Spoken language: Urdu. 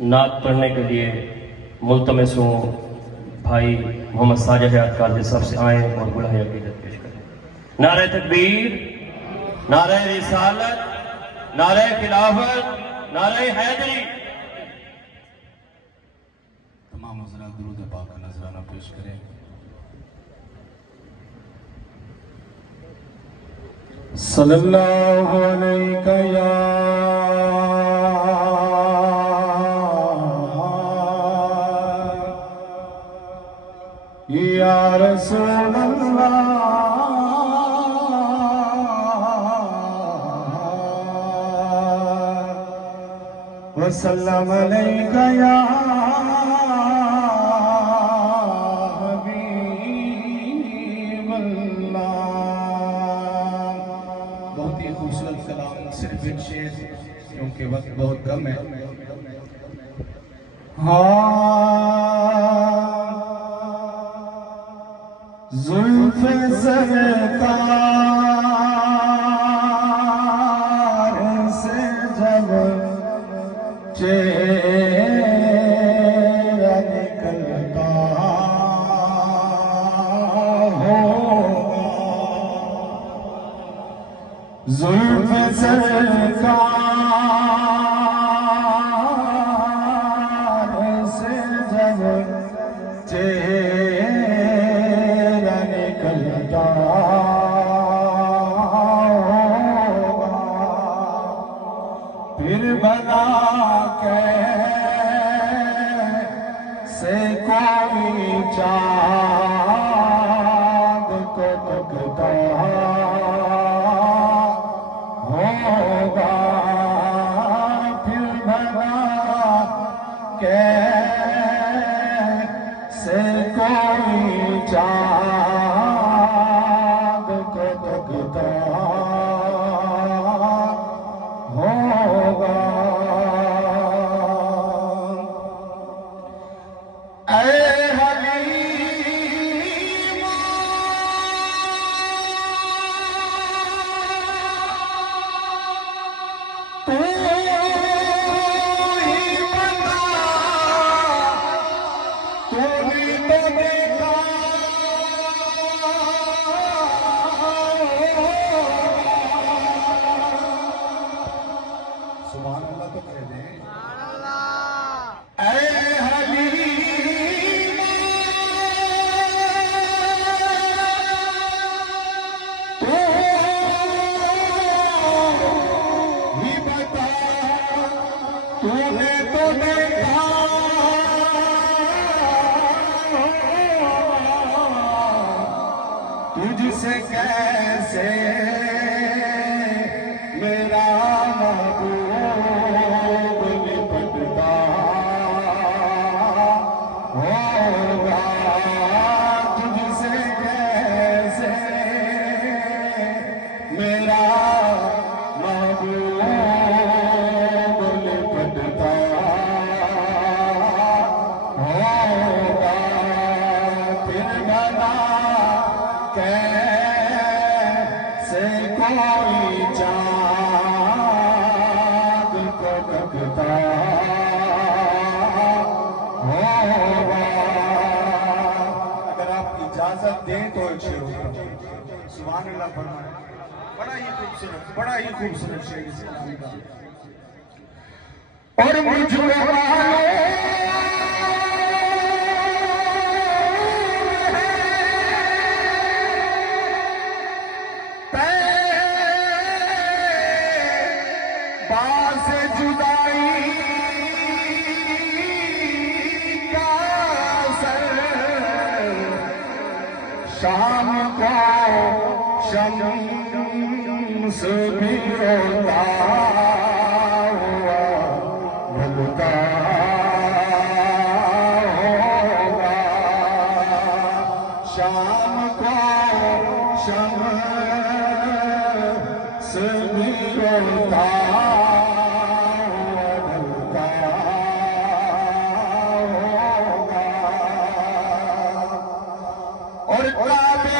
نعت پڑھنے کے لیے ملتمس ہوں بھائی محمد ساجد حیات قادری صاحب سے آئیں اور گلہائے عقیدت پیش کریں۔ نعرہ تکبیر، نعرہ رسالت، نعرہ خلافت، نعرہ حیدری۔ تمام حضرات درود پاک کا نذرانہ پیش کریں۔ صلی اللہ علیہ یا رسول اللہ وسلم علیک یا حبیب اللہ۔ بہت ہی خوبصورت کلام، صرف ایک شعر کیونکہ وقت بہت کم ہے۔ زلف سرکار سے جب چہرہ نکلتا ہوگا، زلف سرکار سے جب چہرہ نکلتا ہوگا، پھر بنا کیسے کوئی چاند کو تکتا ہوگا، پھر بنا کیسے کوئی چاند کو تکتا ہوگا۔ اے حلیم تو ہی بتا، تو ہی تو دیکھا سبحان اللہ تو کہہ دیں۔ اے حلیم تو ہی بتا، تو نے تو دیکھا تجھ سے کیسے میرا محبوب لپٹتا ہوگا، تجھ سے کیسے میرا محبوب لپٹتا ہوگا، پھر بنا کیسے کوئی چاند کو تکتا ہوگا۔ اگر آپ اجازت دیں تو ایک شعر ہوگا، سبحان اللہ فرمائیں۔ بڑا ہی خوبصورت شعر اس کلام کا۔ اور مجھ کو باز جدائی کا اثر، شام کو شمس بھی روتا ہوا ڈھلتا ہوگا، شام کو شمس بھی روتا اور کعبے